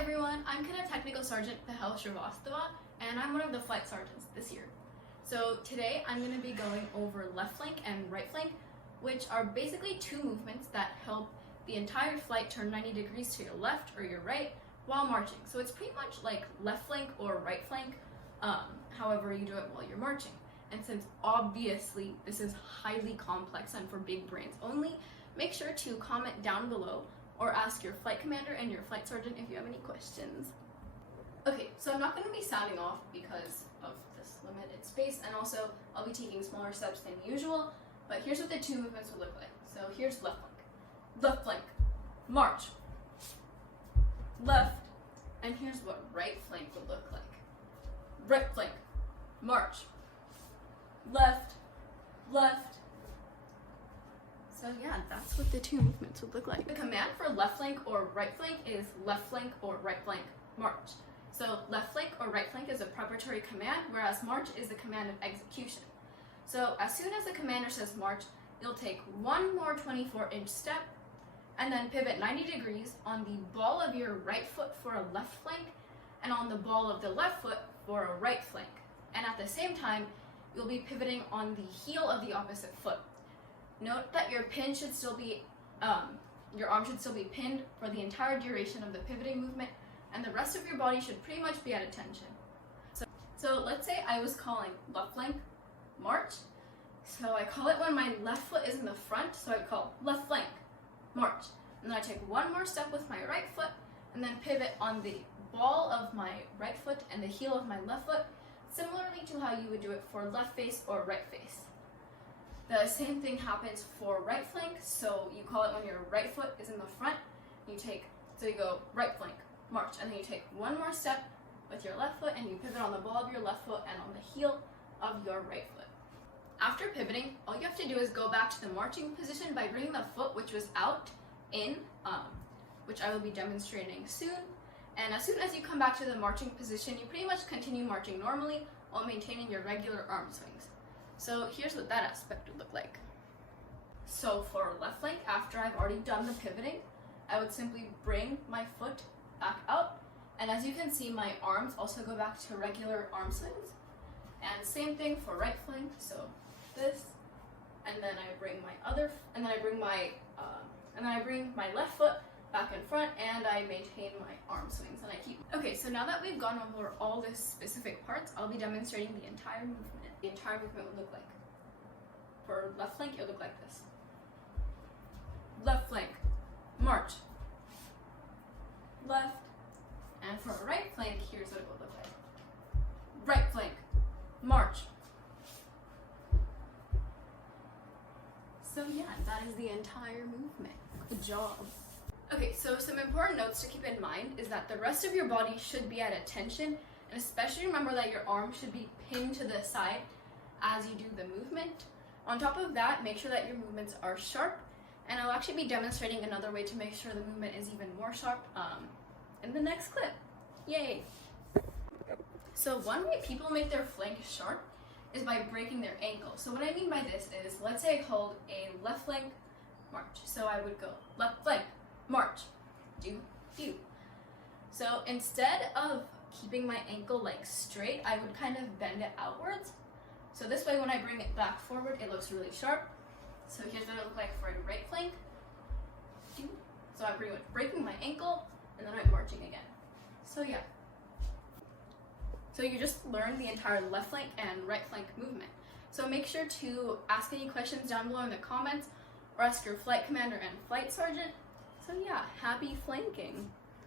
everyone, I'm Cadet Technical Sergeant Pahel Srivastava, and I'm one of the flight sergeants this year. So today I'm going to be going over left flank and right flank, which are basically two movements that help the entire flight turn 90 degrees to your left or your right while marching. So it's pretty much like left flank or right flank, however you do it while you're marching. And since obviously this is highly complex and for big brains only, make sure to comment down below or ask your flight commander and your flight sergeant if you have any questions. Okay, so I'm not going to be sounding off because of this limited space, and also I'll be taking smaller steps than usual, but here's what the two movements would look like. So here's left flank, march, left, and here's what right flank would look like. Right flank, march, left, left. So yeah, that's what the two movements would look like. The command for left flank or right flank is left flank or right flank, march. So left flank or right flank is a preparatory command, whereas march is the command of execution. So as soon as the commander says march, you'll take one more 24-inch step and then pivot 90 degrees on the ball of your right foot for a left flank and on the ball of the left foot for a right flank. And at the same time, you'll be pivoting on the heel of the opposite foot. Note that your pin should still be, your arm should still be pinned for the entire duration of the pivoting movement, and the rest of your body should pretty much be at attention. So let's say I was calling left flank, march. So I call it when my left foot is in the front, so I call left flank, march. And then I take one more step with my right foot, and then pivot on the ball of my right foot and the heel of my left foot, similarly to how you would do it for left face or right face. The same thing happens for right flank, so you call it when your right foot is in the front, so you go right flank, march, and then you take one more step with your left foot and you pivot on the ball of your left foot and on the heel of your right foot. After pivoting, all you have to do is go back to the marching position by bringing the foot which was out in, which I will be demonstrating soon. And as soon as you come back to the marching position, you pretty much continue marching normally while maintaining your regular arm swings. So here's what that aspect would look like. So for left flank, after I've already done the pivoting, I would simply bring my foot back out. And as you can see, my arms also go back to regular arm swings. And same thing for right flank, so this, and then I bring my left foot back in front, and I maintain my arm swings, and I keep. Okay, so now that we've gone over all the specific parts, I'll be demonstrating the entire movement. The entire movement would look like. For left flank, it would look like this. Left flank, march, left, and for right flank, here's what it would look like. Right flank, march. So yeah, that is the entire movement. Good job. Okay, so some important notes to keep in mind is that the rest of your body should be at attention, and especially remember that your arm should be pinned to the side as you do the movement. On top of that, make sure that your movements are sharp, and I'll actually be demonstrating another way to make sure the movement is even more sharp in the next clip. Yay! So one way people make their flank sharp is by breaking their ankle. So what I mean by this is, let's say I hold a left flank march. So I would go left flank, march, do. So instead of keeping my ankle like straight, I would kind of bend it outwards. So this way when I bring it back forward, it looks really sharp. So here's what it looks like for a right flank. Do. So I'm pretty much breaking my ankle, and then I'm marching again. So yeah. So you just learned the entire left flank and right flank movement. So make sure to ask any questions down below in the comments, or ask your flight commander and flight sergeant. So yeah, happy flanking!